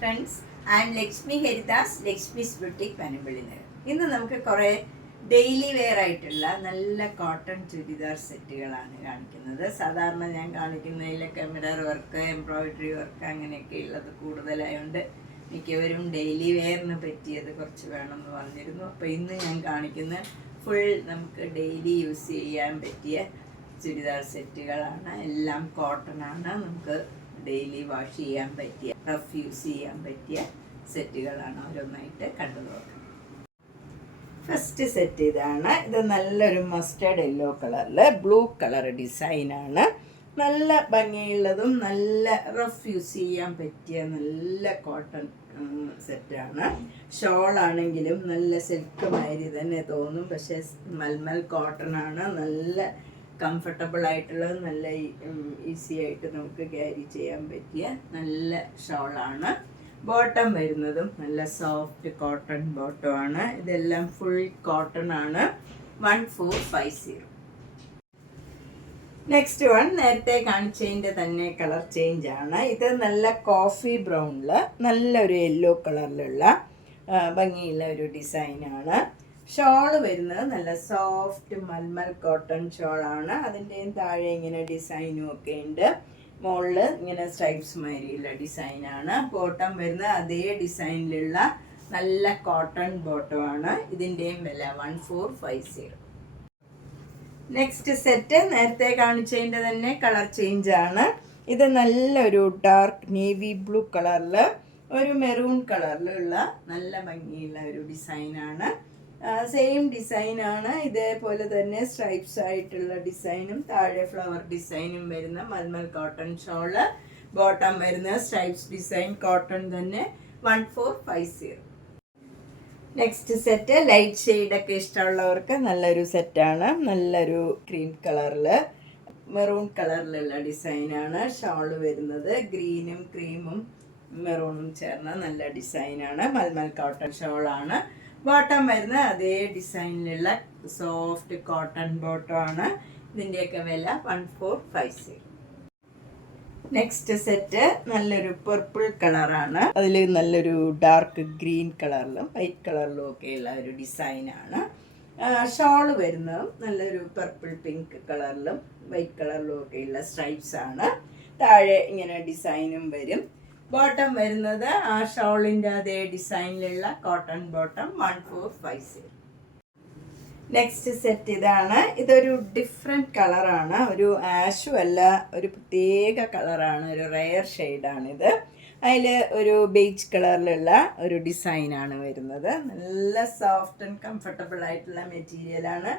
Friends, I am Lakshmi Haridas, Lakshmi's boutique Panampilly Nagar. ഇന്ന് നമുക്ക് കുറേ ഡെയിലി വെയർ ആയിട്ടുള്ള നല്ല കോട്ടൺ ചുരിദാർ സെറ്റുകളാണ് കാണിക്കുന്നത്. സാധാരണ ഞാൻ കാണിക്കുന്നതിലൊക്കെ മിറർ വർക്ക്, എംബ്രോയിഡറി വർക്ക് അങ്ങനെയൊക്കെ ഉള്ളത് കൂടുതലായതുകൊണ്ട് മിക്കവരും ഡെയിലി വെയറിന് പറ്റിയത് കുറച്ച് വേണമെന്ന് പറഞ്ഞിരുന്നു. അപ്പോൾ ഇന്ന് ഞാൻ കാണിക്കുന്ന ഫുൾ നമുക്ക് ഡെയിലി യൂസ് ചെയ്യാൻ പറ്റിയ ചുരിദാർ സെറ്റുകളാണ്. എല്ലാം കോട്ടൺ ആണ്. നമുക്ക് ഡെയിലി വാഷ് ചെയ്യാൻ പറ്റിയ, റഫ് യൂസ് ചെയ്യാൻ പറ്റിയ സെറ്റുകളാണ്. ഓരോന്നായിട്ട് കണ്ടു നോക്കാം. ഫസ്റ്റ് സെറ്റ് ഇതാണ്. ഇത് നല്ലൊരു മസ്റ്റേർഡ് യെല്ലോ കളറിൽ ബ്ലൂ കളർ ഡിസൈനാണ്. നല്ല ഭംഗിയുള്ളതും നല്ല റഫ് യൂസ് ചെയ്യാൻ പറ്റിയ നല്ല കോട്ടൺ സെറ്റാണ്. ഷോളാണെങ്കിലും നല്ല സിൽക്ക് മാതിരി തന്നെ തോന്നും, പക്ഷേ മൽമൽ കോട്ടൺ ആണ്. നല്ല കംഫർട്ടബിൾ ആയിട്ടുള്ളത്, നല്ല ഈസി ആയിട്ട് നമുക്ക് ക്യാരി ചെയ്യാൻ പറ്റിയ നല്ല ഷോളാണ്. ബോട്ടം വരുന്നതും നല്ല സോഫ്റ്റ് കോട്ടൺ ബോട്ടം ആണ്. ഇതെല്ലാം ഫുൾ കോട്ടൺ ആണ്. 1450. നെക്സ്റ്റ് വൺ നേരത്തെ കാണിച്ചതിൻ്റെ തന്നെ കളർ ചേഞ്ച് ആണ്. ഇത് നല്ല കോഫി ബ്രൗണിൽ നല്ലൊരു യെല്ലോ കളറിലുള്ള ഭംഗിയുള്ള ഒരു ഡിസൈനാണ്. ഷോള് വരുന്നത് നല്ല സോഫ്റ്റ് മൽമൽ കോട്ടൺ ഷോളാണ്. അതിൻ്റെയും താഴെ ഇങ്ങനെ ഡിസൈനും ഒക്കെ ഉണ്ട്. മുകളിൽ ഇങ്ങനെ സ്ട്രൈപ്സ് മാതിരിയുള്ള ഡിസൈനാണ്. ബോട്ടം വരുന്നത് അതേ ഡിസൈനിലുള്ള നല്ല കോട്ടൺ ബോട്ടമാണ്. ഇതിൻ്റെയും വില 1450. നെക്സ്റ്റ് സെറ്റ് നേരത്തെ കാണിച്ചതിൻ്റെ തന്നെ കളർ ചേഞ്ച് ആണ്. ഇത് നല്ലൊരു ഡാർക്ക് നേവി ബ്ലൂ കളറിൽ ഒരു മെറൂൺ കളറിലുള്ള നല്ല ഭംഗിയുള്ള ഒരു ഡിസൈനാണ്. സെയിം ഡിസൈനാണ്. ഇതേപോലെ തന്നെ സ്ട്രൈപ്സ് ആയിട്ടുള്ള ഡിസൈനും താഴെ ഫ്ലവർ ഡിസൈനും വരുന്ന മൽമൽ കോട്ടൺ ഷോള്. ബോട്ടം വരുന്ന സ്ട്രൈപ്സ് ഡിസൈൻ കോട്ടൺ തന്നെ 1450. നെക്സ്റ്റ് സെറ്റ് ലൈറ്റ് ഷെയ്ഡൊക്കെ ഇഷ്ടമുള്ളവർക്ക് നല്ലൊരു സെറ്റാണ്. നല്ലൊരു ക്രീം കളറിൽ മെറൂൺ കളറിലുള്ള ഡിസൈനാണ്. ഷോള് വരുന്നത് ഗ്രീനും ക്രീമും മെറൂണും ചേർന്ന നല്ല ഡിസൈനാണ്. മൽമൽ കോട്ടൺ ഷോളാണ്. ബോട്ടം വരുന്ന അതേ ഡിസൈനിലുള്ള സോഫ്റ്റ് കോട്ടൺ ബോട്ടം ആണ്. ഇതിൻ്റെയൊക്കെ വില 1450. നെക്സ്റ്റ് സെറ്റ് നല്ലൊരു പർപ്പിൾ കളറാണ്. അതിൽ നല്ലൊരു ഡാർക്ക് ഗ്രീൻ കളറിലും വൈറ്റ് കളറിലും ഒക്കെയുള്ള ഒരു ഡിസൈനാണ്. ഷോള് വരുന്നതും നല്ലൊരു പർപ്പിൾ പിങ്ക് കളറിലും വൈറ്റ് കളറിലും ഒക്കെയുള്ള സ്ട്രൈപ്സ് ആണ്. താഴെ ഇങ്ങനെ ഡിസൈനും വരും. ബോട്ടം വരുന്നത് ആ ഷോളിൻ്റെ അതേ ഡിസൈനിലുള്ള കോട്ടൺ ബോട്ടം 1450. നെക്സ്റ്റ് സെറ്റ് ഇതാണ്. ഇതൊരു ഡിഫറെൻറ്റ് കളറാണ്. ഒരു ആഷും അല്ല, ഒരു പ്രത്യേക കളറാണ്. ഒരു റെയർ ഷെയ്ഡാണിത്. അതിൽ ഒരു ബേജ് കളറിലുള്ള ഒരു ഡിസൈനാണ് വരുന്നത്. നല്ല സോഫ്റ്റ് ആൻഡ് കംഫർട്ടബിൾ ആയിട്ടുള്ള മെറ്റീരിയലാണ്.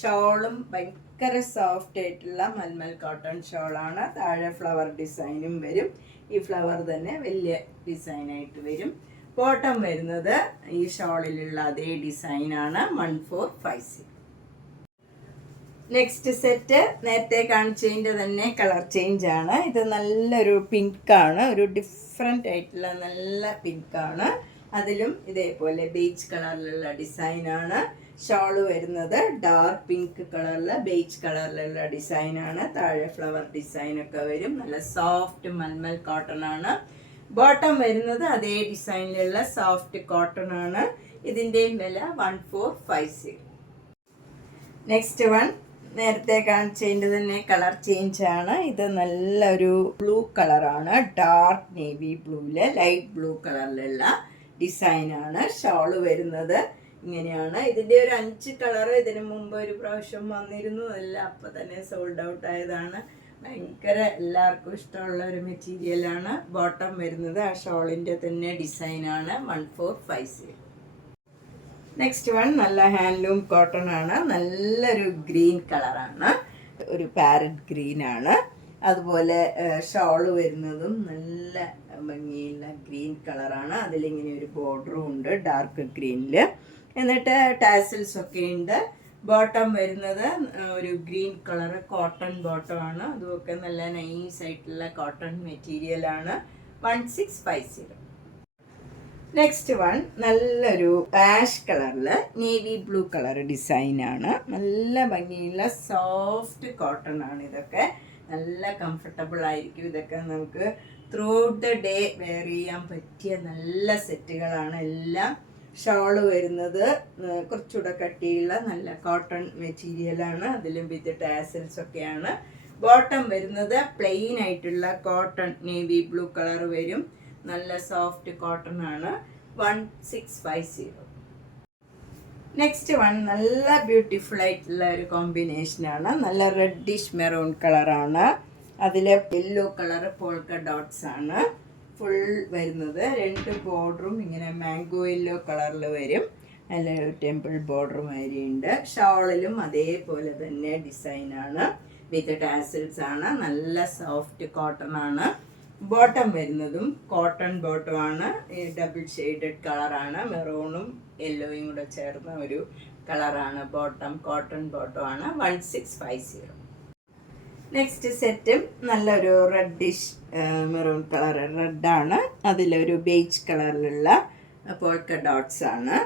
ഷോളും ഭയങ്കര സോഫ്റ്റ് ആയിട്ടുള്ള മൽമൽ കോട്ടൺ ഷോളാണ്. താഴെ ഫ്ലവർ ഡിസൈനും വരും. ഈ ഫ്ലവർ തന്നെ വലിയ ഡിസൈനായിട്ട് വരും. ബോട്ടം വരുന്നത് ഈ ഷോളിലുള്ള അതേ ഡിസൈനാണ്. 1450. നെക്സ്റ്റ് സെറ്റ് നേരത്തെ കാണിച്ചതിൻ്റെ തന്നെ കളർ ചേഞ്ച് ആണ്. ഇത് നല്ലൊരു പിങ്കാണ്. ഒരു ഡിഫറെൻ്റ് ആയിട്ടുള്ള നല്ല പിങ്കാണ്. അതിലും ഇതേപോലെ ബേജ് കളറിലുള്ള ഡിസൈനാണ്. ഷോള് വരുന്നത് ഡാർക്ക് പിങ്ക് കളറിൽ ബേജ് കളറിലുള്ള ഡിസൈനാണ്. താഴെ ഫ്ലവർ ഡിസൈനൊക്കെ വരും. നല്ല സോഫ്റ്റ് മൽമൽ കോട്ടൺ ആണ്. ബോട്ടം വരുന്നത് അതേ ഡിസൈനിലുള്ള സോഫ്റ്റ് കോട്ടൺ ആണ്. ഇതിൻ്റെയും വില 1450. നെക്സ്റ്റ് വൺ നേരത്തെ കാണിച്ചതിൻ്റെ തന്നെ കളർ ചേഞ്ച് ആണ്. ഇത് നല്ലൊരു ബ്ലൂ കളറാണ്. ഡാർക്ക് നേവി ബ്ലൂവിൽ ലൈറ്റ് ബ്ലൂ കളറിലുള്ള ഡിസൈനാണ്. ഷോള് വരുന്നത് ഇങ്ങനെയാണ്. ഇതിൻ്റെ ഒരു 5 കളർ ഇതിനു മുമ്പ് ഒരു പ്രാവശ്യം വന്നിരുന്നു. എല്ലാം അപ്പം തന്നെ സോൾഡ് ഔട്ട് ആയതാണ്. ഭയങ്കര എല്ലാവർക്കും ഇഷ്ടമുള്ള ഒരു മെറ്റീരിയലാണ്. ബോട്ടം വരുന്നത് ആ ഷോളിൻ്റെ തന്നെ ഡിസൈനാണ്. 1450. നെക്സ്റ്റ് വൺ നല്ല ഹാൻഡ്ലൂം കോട്ടൺ ആണ്. നല്ലൊരു ഗ്രീൻ കളറാണ്. ഒരു പാരറ്റ് ഗ്രീനാണ്. അതുപോലെ ഷോള് വരുന്നതും നല്ല ഭംഗിയുള്ള ഗ്രീൻ കളറാണ്. അതിലിങ്ങനെ ഒരു ബോർഡറും ഉണ്ട് ഡാർക്ക് ഗ്രീനിൽ. എന്നിട്ട് ടാസിൽസ് ഒക്കെ ഉണ്ട്. ബോട്ടം വരുന്നത് ഒരു ഗ്രീൻ കളർ കോട്ടൺ ബോട്ടമാണ്. അതുമൊക്കെ നല്ല നൈസ് ആയിട്ടുള്ള കോട്ടൺ മെറ്റീരിയലാണ്. 1650. നെക്സ്റ്റ് വൺ നല്ലൊരു ആഷ് കളറിൽ നേവി ബ്ലൂ കളർ ഡിസൈനാണ്. നല്ല ഭംഗിയുള്ള സോഫ്റ്റ് കോട്ടൺ ആണ്. ഇതൊക്കെ നല്ല കംഫർട്ടബിൾ ആയിരിക്കും. ഇതൊക്കെ നമുക്ക് throughout the day wear ചെയ്യാൻ പറ്റിയ നല്ല സെറ്റുകളാണ് എല്ലാം. ഷോള് വരുന്നത് കുറച്ചുകൂടെ കട്ടിയുള്ള നല്ല കോട്ടൺ മെറ്റീരിയലാണ്, അതിലും വിത്ത് ടാസൽസ് ഒക്കെയാണ്. ബോട്ടം വരുന്നത് പ്ലെയിൻ ആയിട്ടുള്ള കോട്ടൺ നേവി ബ്ലൂ കളർ വരും, നല്ല സോഫ്റ്റ് കോട്ടൺ ആണ്. 1650. നെക്സ്റ്റ് വൺ നല്ല ബ്യൂട്ടിഫുൾ ആയിട്ടുള്ള ഒരു കോമ്പിനേഷനാണ്, നല്ല റെഡിഷ് മെറൂൺ കളറാണ്, അതിൽ യെല്ലോ കളർ പോൾക്ക ഡോട്ട്സ് ആണ് ഫുൾ വരുന്നത്. 2 ബോർഡറും ഇങ്ങനെ മാംഗോ യെല്ലോ കളറിൽ വരും, അതിൽ ടെമ്പിൾ ബോർഡർ മാതിരിയുണ്ട്. ഷോളിലും അതേപോലെ തന്നെ ഡിസൈനാണ്, വിത്ത് ടാസൽസ് ആണ്, നല്ല സോഫ്റ്റ് കോട്ടൺ ആണ്. ബോട്ടം വരുന്നതും കോട്ടൺ ബോട്ടം ആണ്, ഡബിൾ ഷെയ്ഡഡ് കളറാണ്, മെറൂണും യെല്ലോയും കൂടെ ചേർന്ന ഒരു കളറാണ് ബോട്ടം. കോട്ടൺ ബോട്ടം ആണ്. 1650. നെക്സ്റ്റ് സെറ്റും നല്ലൊരു റെഡിഷ് മെറൂൺ കളർ, റെഡാണ്, അതിലൊരു ബേജ് കളറിലുള്ള പോൾക്ക ഡോട്ട്സ് ആണ്.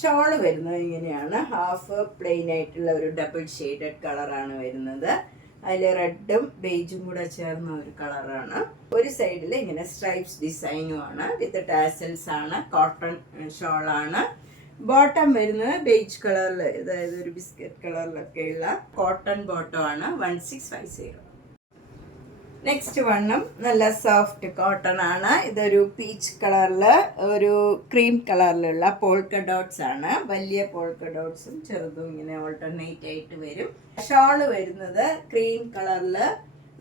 ഷോള് വരുന്നത് ഇങ്ങനെയാണ്, ഹാഫ് പ്ലെയിൻ ആയിട്ടുള്ള ഒരു ഡബിൾ ഷെയ്ഡഡ് കളറാണ് വരുന്നത്, അതിൽ റെഡും ബേജും കൂടെ ചേർന്ന ഒരു കളറാണ്. ഒരു സൈഡിൽ ഇങ്ങനെ സ്ട്രൈപ്സ് ഡിസൈനും ആണ്, വിത്ത് ടാസൽസ് ആണ്, കോട്ടൺ ഷോളാണ്. ബോട്ടം വരുന്നത് ബേജ് കളറിൽ, അതായത് ഒരു ബിസ്ക്കറ്റ് കളറിലൊക്കെയുള്ള കോട്ടൺ ബോട്ടം ആണ്. 1650. നെക്സ്റ്റ് വണ്ണും നല്ല സോഫ്റ്റ് കോട്ടൺ ആണ്, ഇതൊരു പീച്ച് കളറിൽ ഒരു ക്രീം കളറിലുള്ള പോൾക്ക ഡോട്ട്സ് ആണ്, വലിയ പോൾക്ക ഡോട്ട്സും ചെറുതും ഇങ്ങനെ ഓൾട്ടർനേറ്റ് ആയിട്ട് വരും. ഷോള് വരുന്നത് ക്രീം കളറിൽ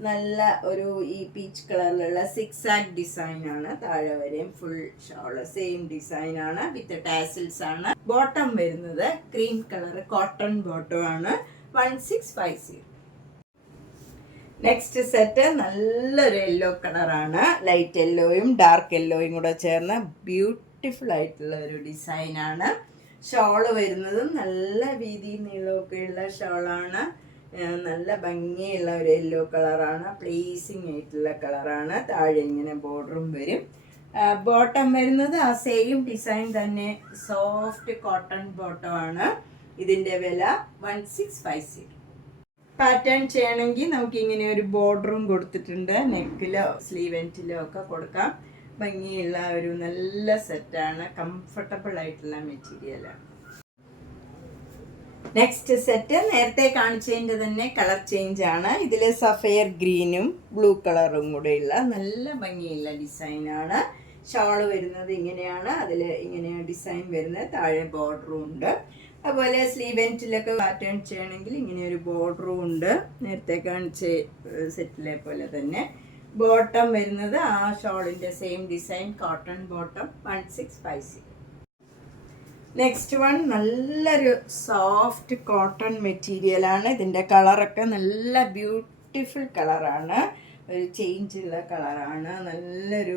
നല്ല ഒരു ഈ പീച്ച് കളറിലുള്ള സിക്സാഗ് ഡിസൈൻ ആണ്, താഴെ വരെയും ഫുൾ ഷോള് സെയിം ഡിസൈൻ ആണ്, വിത്ത് ടാസിൽസ് ആണ്. ബോട്ടം വരുന്നത് ക്രീം കളർ കോട്ടൺ ബോട്ടം ആണ്. 1650. നെക്സ്റ്റ് സെറ്റ് നല്ലൊരു യെല്ലോ കളറാണ്, ലൈറ്റ് യെല്ലോയും ഡാർക്ക് യെല്ലോയും കൂടെ ചേർന്ന ബ്യൂട്ടിഫുൾ ആയിട്ടുള്ള ഒരു ഡിസൈനാണ്. ഷോള് വരുന്നതും നല്ല വീതിയും നീളമൊക്കെയുള്ള ഷോളാണ്, നല്ല ഭംഗിയുള്ള ഒരു യെല്ലോ കളറാണ്, പ്ലേസിങ് ആയിട്ടുള്ള കളറാണ്, താഴെ ഇങ്ങനെ ബോർഡറും വരും. ബോട്ടം വരുന്നത് ആ സെയിം ഡിസൈൻ തന്നെ, സോഫ്റ്റ് കോട്ടൺ ബോട്ടം ആണ്. ഇതിൻ്റെ വില 1650. പാറ്റേൺ ചെയ്യണമെങ്കിൽ നമുക്ക് ഇങ്ങനെ ഒരു ബോർഡറും കൊടുത്തിട്ടുണ്ട്, നെക്കിലോ സ്ലീവ് എൻഡിലോ ഒക്കെ കൊടുക്കാം. ഭംഗിയുള്ള ഒരു നല്ല സെറ്റാണ്, കംഫർട്ടബിൾ ആയിട്ടുള്ള മെറ്റീരിയലാണ്. നെക്സ്റ്റ് സെറ്റ് നേരത്തെ കാണിച്ചതിൻ്റെ തന്നെ കളർ ചേഞ്ച് ആണ്, ഇതിൽ സഫയർ ഗ്രീനും ബ്ലൂ കളറും കൂടെയുള്ള നല്ല ഭംഗിയുള്ള ഡിസൈനാണ്. ഷോള് വരുന്നത് ഇങ്ങനെയാണ്, അതിൽ ഇങ്ങനെ ഡിസൈൻ വരുന്നത്, താഴെ ബോർഡറും ഉണ്ട്. അതുപോലെ സ്ലീവ് എൻഡിലൊക്കെ പാറ്റേൺ ചെയ്യണമെങ്കിൽ ഇങ്ങനെ ഒരു ബോർഡറും ഉണ്ട്, നേരത്തെ കാണിച്ച സെറ്റിലെ പോലെ തന്നെ. ബോട്ടം വരുന്നത് ആ ഷോളിൻ്റെ same design, cotton bottom. 1650. Next one നല്ലൊരു സോഫ്റ്റ് കോട്ടൺ മെറ്റീരിയലാണ്, ഇതിൻ്റെ കളറൊക്കെ നല്ല ബ്യൂട്ടിഫുൾ കളറാണ്, ഒരു ചേഞ്ചുള്ള കളറാണ്, നല്ലൊരു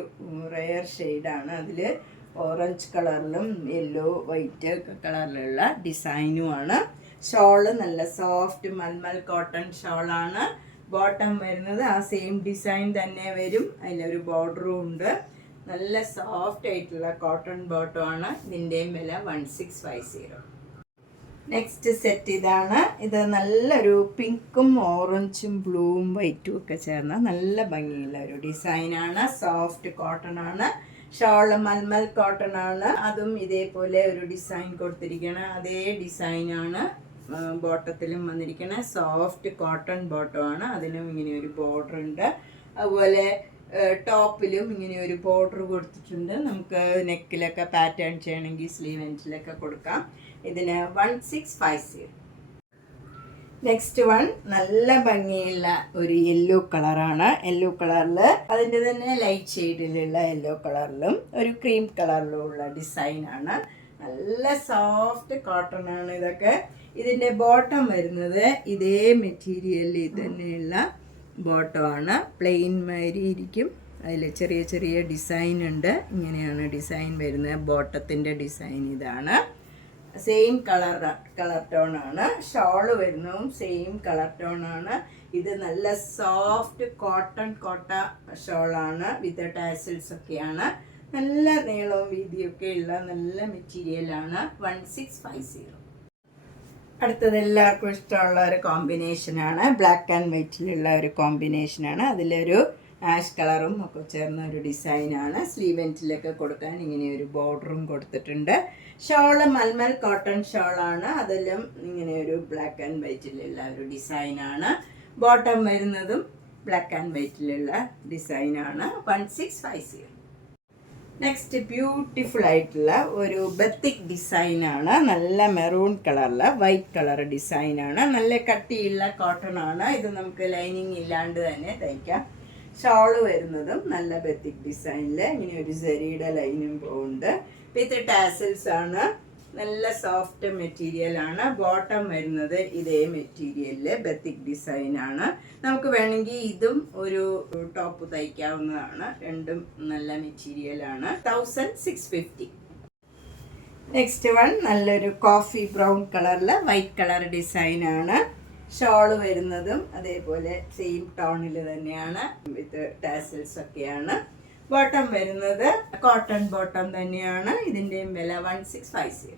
റെയർ ഷെയ്ഡാണ്, അതിൽ ഓറഞ്ച് കളറിലും യെല്ലോ വൈറ്റ് ഒക്കെ കളറിലുള്ള ഡിസൈനുമാണ്. ഷോള് നല്ല സോഫ്റ്റ് മൽമൽ കോട്ടൺ ഷോളാണ്. ബോട്ടം വരുന്നത് ആ സെയിം ഡിസൈൻ തന്നെ വരും, അതിലൊരു ബോർഡറും ഉണ്ട്, നല്ല സോഫ്റ്റ് ആയിട്ടുള്ള കോട്ടൺ ബോട്ടം ആണ്. ഇതിൻ്റെയും വില 1650. നെക്സ്റ്റ് സെറ്റ് ഇതാണ്, ഇത് നല്ലൊരു പിങ്കും ഓറഞ്ചും ബ്ലൂവും വൈറ്റും ഒക്കെ ചേർന്ന നല്ല ഭംഗിയുള്ള ഒരു ഡിസൈനാണ്, സോഫ്റ്റ് കോട്ടൺ ആണ്. ഷോള് മൽമൽ കോട്ടൺ ആണ്, അതും ഇതേപോലെ ഒരു ഡിസൈൻ കൊടുത്തിരിക്കണം, അതേ ഡിസൈനാണ് ബോട്ടത്തിലും വന്നിരിക്കണ. സോഫ്റ്റ് കോട്ടൺ ബോട്ടം ആണ്, അതിനും ഇങ്ങനെ ഒരു ബോർഡർ ഉണ്ട്. അതുപോലെ ടോപ്പിലും ഇങ്ങനെ ഒരു ബോർഡർ കൊടുത്തിട്ടുണ്ട്, നമുക്ക് നെക്കിലൊക്കെ പാറ്റേൺ ചെയ്യണമെങ്കിൽ സ്ലീവ് എൻഡിലൊക്കെ കൊടുക്കാം. ഇതിന് 1650. നെക്സ്റ്റ് വൺ നല്ല ഭംഗിയുള്ള ഒരു യെല്ലോ കളറാണ്, യെല്ലോ കളറിൽ അതിൻ്റെ തന്നെ ലൈറ്റ് ഷെയ്ഡിലുള്ള യെല്ലോ കളറിലും ഒരു ക്രീം കളറിലും ഉള്ള ഡിസൈനാണ്, നല്ല സോഫ്റ്റ് കോട്ടൺ ആണ് ഇതൊക്കെ. ഇതിൻ്റെ ബോട്ടം വരുന്നത് ഇതേ മെറ്റീരിയലിൽ തന്നെയുള്ള ബോട്ടമാണ്, പ്ലെയിൻ മാതിരി ഇരിക്കും, അതിൽ ചെറിയ ചെറിയ ഡിസൈൻ ഉണ്ട്, ഇങ്ങനെയാണ് ഡിസൈൻ വരുന്നത്. ബോട്ടത്തിൻ്റെ ഡിസൈൻ ഇതാണ്, സെയിം കളർ ടോൺ ആണ്. ഷോള് വരുന്നതും സെയിം കളർ ടോൺ ആണ്. ഇത് നല്ല സോഫ്റ്റ് കോട്ടൺ കോട്ട ഷോളാണ്, വിത്ത് ടാസിൽസ് ഒക്കെയാണ്, നല്ല നീളവും വീതിയൊക്കെ ഉള്ള നല്ല മെറ്റീരിയലാണ്. 1650. അടുത്തത് എല്ലാവർക്കും ഇഷ്ടമുള്ള ഒരു കോമ്പിനേഷനാണ്, ബ്ലാക്ക് ആൻഡ് വൈറ്റിലുള്ള ഒരു കോമ്പിനേഷനാണ്, അതിലൊരു ആഷ് കളറും ഒക്കെ ചേർന്ന ഒരു ഡിസൈനാണ്. സ്ലീവ് എൻഡിലൊക്കെ കൊടുക്കാൻ ഇങ്ങനെ ഒരു ബോർഡറും കൊടുത്തിട്ടുണ്ട്. ഷോള് മൽമൽ കോട്ടൺ ഷോളാണ്. അതിലും ഇങ്ങനെ ഒരു ബ്ലാക്ക് ആൻഡ് വൈറ്റിലുള്ള ഒരു ഡിസൈനാണ്. ബോട്ടം വരുന്നതും ബ്ലാക്ക് ആൻഡ് വൈറ്റിലുള്ള ഡിസൈനാണ്. 1650. നെക്സ്റ്റ് ബ്യൂട്ടിഫുൾ ആയിട്ടുള്ള ഒരു ബത്തിക് ഡിസൈനാണ്. നല്ല മെറൂൺ കളറിൽ വൈറ്റ് കളർ ഡിസൈനാണ്. നല്ല കട്ടിയുള്ള കോട്ടൺ ആണ്. ഇത് നമുക്ക് ലൈനിങ് ഇല്ലാണ്ട് തന്നെ തയ്ക്കാം. ഷോള് വരുന്നതും നല്ല ബത്തിക് ഡിസൈനിൽ ഇങ്ങനെ ഒരു സെരിയുടെ ലൈനും പോകുന്നുണ്ട്. വിത്ത് ടാസൽസ് ആണ്. നല്ല സോഫ്റ്റ് മെറ്റീരിയൽ ആണ്. ബോട്ടം വരുന്നത് ഇതേ മെറ്റീരിയലിൽ ബത്തിക് ഡിസൈനാണ്. നമുക്ക് വേണമെങ്കിൽ ഇതും ഒരു ടോപ്പ് തയ്ക്കാവുന്നതാണ്. രണ്ടും നല്ല മെറ്റീരിയലാണ്. 1650. നെക്സ്റ്റ് വൺ നല്ലൊരു കോഫി ബ്രൗൺ കളറിൽ വൈറ്റ് കളർ ഡിസൈനാണ്. ഷോള് വരുന്നതും അതേപോലെ സെയിം ടോണിൽ തന്നെയാണ്. വിത്ത് ടാസൽസ് ഒക്കെയാണ്. ബോട്ടം വരുന്നത് കോട്ടൺ ബോട്ടം തന്നെയാണ്. ഇതിൻ്റെയും വില 1650.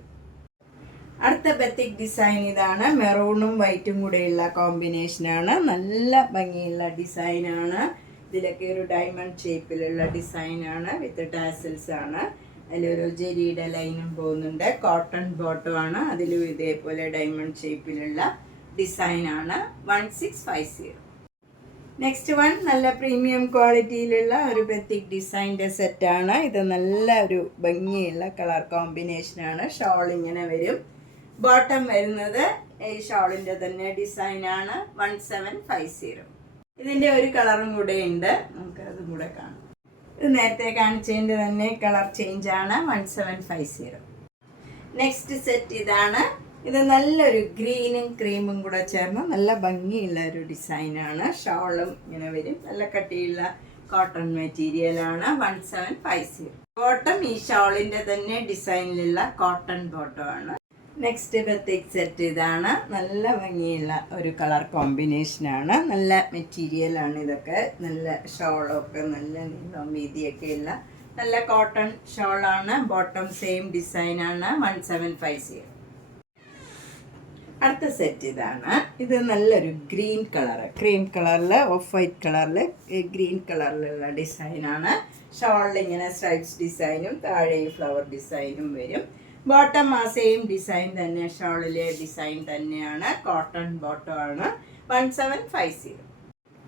അടുത്ത ബത്തിക് ഡിസൈൻ ഇതാണ്. മെറൂണും വൈറ്റും കൂടെയുള്ള കോമ്പിനേഷനാണ്. നല്ല ഭംഗിയുള്ള ഡിസൈനാണ്. ഇതിലൊക്കെ ഒരു ഡയമണ്ട് ഷേപ്പിലുള്ള ഡിസൈനാണ്. വിത്ത് ടാസൽസ് ആണ്. അതിലൊരു ജെരിയുടെ ലൈനും പോകുന്നുണ്ട്. കോട്ടൺ ബോട്ടമാണ്. അതിലും ഇതേപോലെ ഡയമണ്ട് ഷേപ്പിലുള്ള ഡിസൈനാണ്. 1650. നെക്സ്റ്റ് വൺ നല്ല പ്രീമിയം ക്വാളിറ്റിയിലുള്ള ഒരു ബത്തിക് ഡിസൈൻ്റെ സെറ്റാണ്. ഇത് നല്ല ഒരു ഭംഗിയുള്ള കളർ കോമ്പിനേഷനാണ്. ഷോൾ ഇങ്ങനെ വരും. ബോട്ടം വരുന്നത് ഈ ഷോളിൻ്റെ തന്നെ ഡിസൈനാണ്. 1750. ഇതിൻ്റെ ഒരു കളറും കൂടെ ഉണ്ട്. നമുക്ക് അതും കൂടെ കാണാം. ഇത് നേരത്തെ കാണിച്ചതിൻ്റെ തന്നെ കളർ ചേഞ്ചാണ്. 1750. നെക്സ്റ്റ് സെറ്റ് ഇതാണ്. ഇത് നല്ലൊരു ഗ്രീനും ക്രീമും കൂടെ ചേർന്ന് നല്ല ഭംഗിയുള്ള ഒരു ഡിസൈനാണ്. ഷോളും ഇങ്ങനെ വരും. നല്ല കട്ടിയുള്ള കോട്ടൺ മെറ്റീരിയലാണ്. 1750. ബോട്ടം ഈ ഷോളിൻ്റെ തന്നെ ഡിസൈനിലുള്ള കോട്ടൺ ബോട്ടമാണ്. നെക്സ്റ്റ് ബത്തിക് സെറ്റ് ഇതാണ്. നല്ല ഭംഗിയുള്ള ഒരു കളർ കോമ്പിനേഷനാണ്. നല്ല മെറ്റീരിയലാണ്. ഇതൊക്കെ നല്ല ഷോളൊക്കെ നല്ല നീളം വീതിയൊക്കെ ഉള്ള നല്ല കോട്ടൺ ഷോളാണ്. ബോട്ടം സെയിം ഡിസൈനാണ്. 1750. അടുത്ത സെറ്റ് ഇതാണ്. ഇത് നല്ലൊരു ഗ്രീൻ കളർ, ക്രീം കളറിൽ ഓഫ് വൈറ്റ് കളറിൽ ഗ്രീൻ കളറിലുള്ള ഡിസൈനാണ്. ഷോളിൽ ഇങ്ങനെ സ്ട്രൈപ്സ് ഡിസൈനും താഴെ ഫ്ലവർ ഡിസൈനും വരും. ബോട്ടം ആ സെയിം ഡിസൈൻ തന്നെ, ഷോളിലെ ഡിസൈൻ തന്നെയാണ്. കോട്ടൺ ബോട്ടമാണ്. 1750.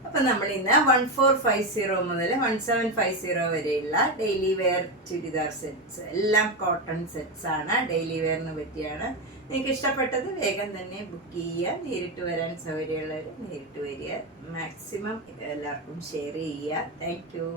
അപ്പം നമ്മൾ ഇന്ന് 1450 മുതൽ 1750 വരെയുള്ള ഡെയിലി വെയർ ചുരിദാർ സെറ്റ്സ് എല്ലാം കോട്ടൺ സെറ്റ്സ് ആണ്. ഡെയിലി വെയറിന് പറ്റിയാണ്. നിങ്ങൾക്ക് ഇഷ്ടപ്പെട്ടത് വേഗം തന്നെ ബുക്ക് ചെയ്യുക. നേരിട്ട് വരാൻ സൗകര്യമുള്ളവർ നേരിട്ട് വരിക. മാക്സിമം എല്ലാവർക്കും ഷെയർ ചെയ്യുക. Thank you.